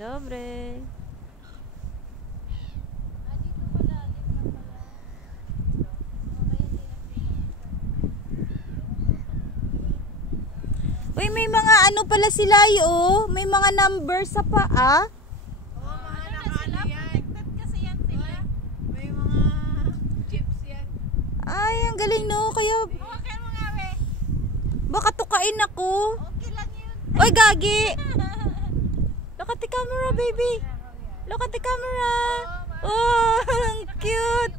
Dobre. Uy, may mga ano pala sila oh. May mga numbers sa paa. Ay, ang galing no. Kaya baka tukain ako. Okay lang yun. Oy, gagi. Look at the camera, baby. Look at the camera. Oh, ang cute.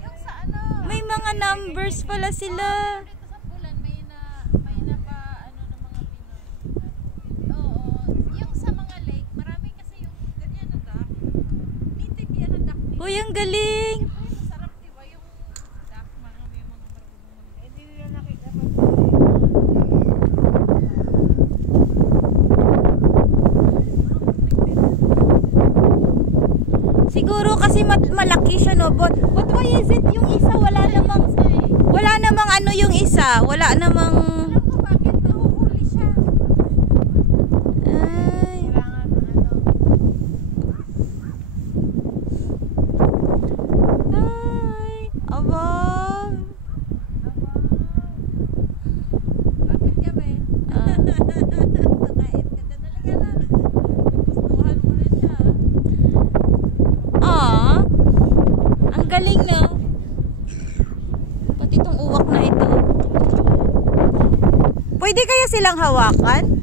Yung sa ano? May mga numbers pala sila. Dito sa Pulan may na pa ano ng mga Pinoy. Oo. Yung sa mga lake, marami kasi yung ganyan na duck. Native yan na duck. Uy, ang galing. Masarap diba yung duck, marami yung mga marunong. Hindi nila nakita pa. Siguro kasi malaki siya no. But why is it yung isa wala namang ano yung isa? Wala namang Alam ko bakit nahuhuli siya. ay. Kailangan Ay. Aba. Bakit ka ba eh? Nakain ka dyan. Talaga na. Gustuhan mo na siya. Ah. Ang galing no. Pati tong uwak na ito. Pwede kaya silang hawakan?